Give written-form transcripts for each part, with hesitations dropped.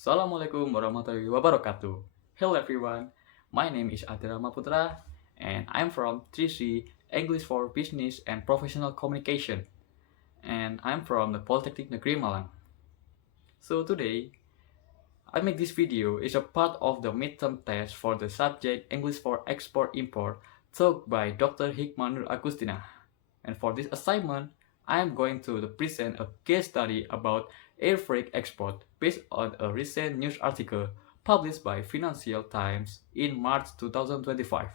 Assalamualaikum warahmatullahi wabarakatuh. Hello everyone, my name is Ade Rama Putra and I'm from 3C English for Business and Professional Communication and I'm from the Polytechnic Negeri Malang. So today, I make this video is a part of the midterm test for the subject English for Export Import taught by Dr. Hiqma Agustina. And for this assignment, I am going to present a case study about air freight export based on a recent news article published by Financial Times in March 2025.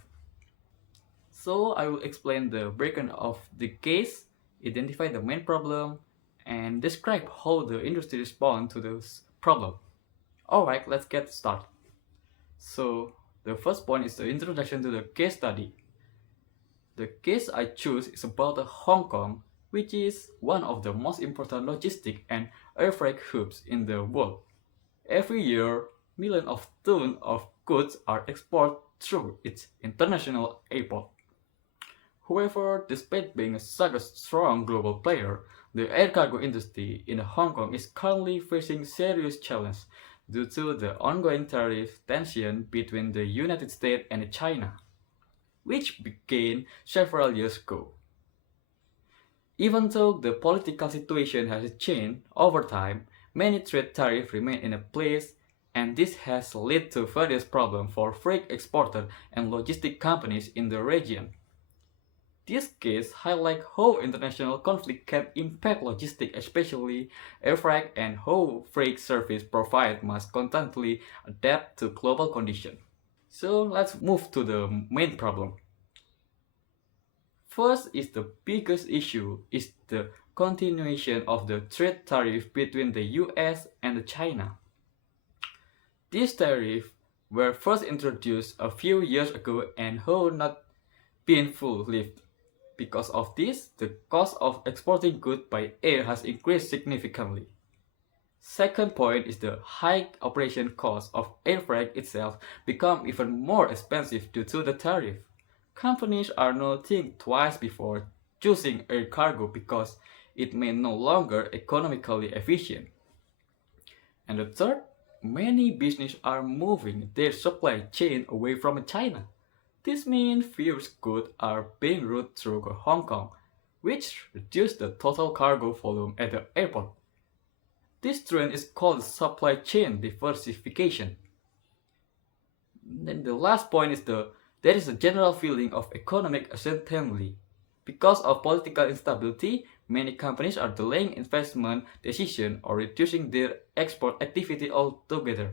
So I will explain the background of the case, identify the main problem, and describe how the industry responds to this problem. Alright, let's get started. So the first point is the introduction to the case study. The case I choose is about Hong Kong, which is one of the most important logistic and air freight hubs in the world. Every year, millions of tons of goods are exported through its international airport. However, despite being such a strong global player, the air cargo industry in Hong Kong is currently facing serious challenges due to the ongoing tariff tension between the United States and China, which began several years ago. Even though the political situation has changed over time, many trade tariffs remain in place, and this has led to various problems for freight exporters and logistic companies in the region. This case highlights how international conflict can impact logistics, especially air freight, and how freight service providers must constantly adapt to global conditions. So let's move to the main problem. First is the biggest issue is the continuation of the trade tariff between the US and China. These tariffs were first introduced a few years ago and have not been fully lifted. Because of this, the cost of exporting goods by air has increased significantly. Second point is the high operation cost of air freight itself become even more expensive due to the tariff. Companies are now think twice before choosing air cargo because it may no longer economically efficient. And the third, many businesses are moving their supply chain away from China. This means fewer goods are being routed through Hong Kong, which reduces the total cargo volume at the airport. This trend is called supply chain diversification. Then the last point is there is a general feeling of economic uncertainty. Because of political instability, many companies are delaying investment decisions or reducing their export activity altogether.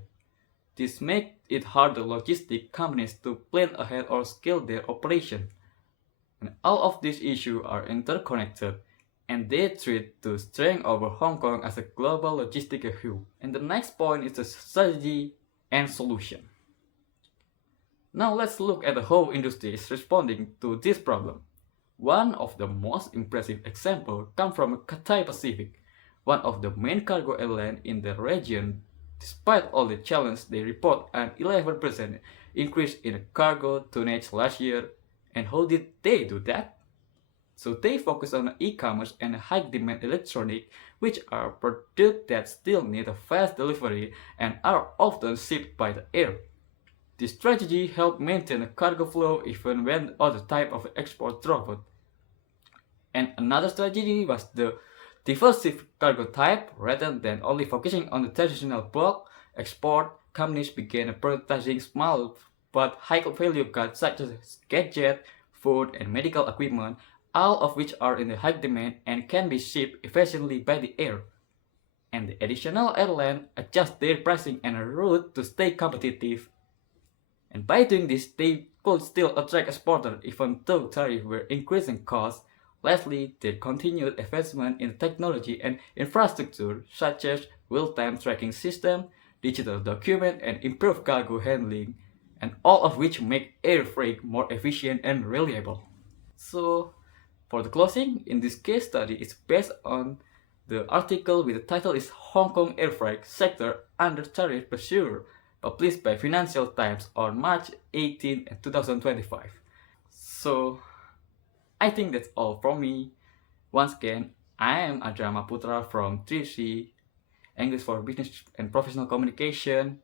This makes it hard for logistic companies to plan ahead or scale their operation. And all of these issues are interconnected, and they threat to strengthen over Hong Kong as a global logistic hub. And the next point is the strategy and solution. Now let's look at how industry is responding to this problem. One of the most impressive examples comes from Cathay Pacific, one of the main cargo airlines in the region. Despite all the challenges, they report an 11% increase in cargo tonnage last year. And how did they do that? So they focus on e-commerce and high-demand electronics, which are products that still need a fast delivery and are often shipped by the air. This strategy helped maintain a cargo flow even when other types of export dropped. And another strategy was the diversified cargo type. Rather than only focusing on the traditional bulk export, companies began prioritizing small but high-value goods such as gadgets, food, and medical equipment, all of which are in high demand and can be shipped efficiently by the air. And the additional airlines adjust their pricing and route to stay competitive. And by doing this, they could still attract exporters even though tariffs were increasing costs. Lastly, their continued investment in technology and infrastructure such as real-time tracking system, digital document, and improved cargo handling, and all of which make air freight more efficient and reliable. So, for the closing, in this case study, it's based on the article with the title is Hong Kong Air Freight Sector Under Tariff Pressure, published by Financial Times on March 18, 2025. So, I think that's all from me. Once again, I am Ade Rama Putra from 3C English for Business and Professional Communication.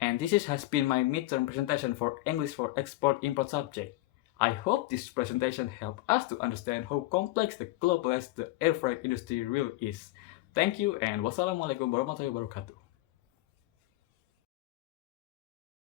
And has been my midterm presentation for English for Export-Import subject. I hope this presentation helped us to understand how complex the globalized the air freight industry really is. Thank you and wassalamualaikum warahmatullahi wabarakatuh.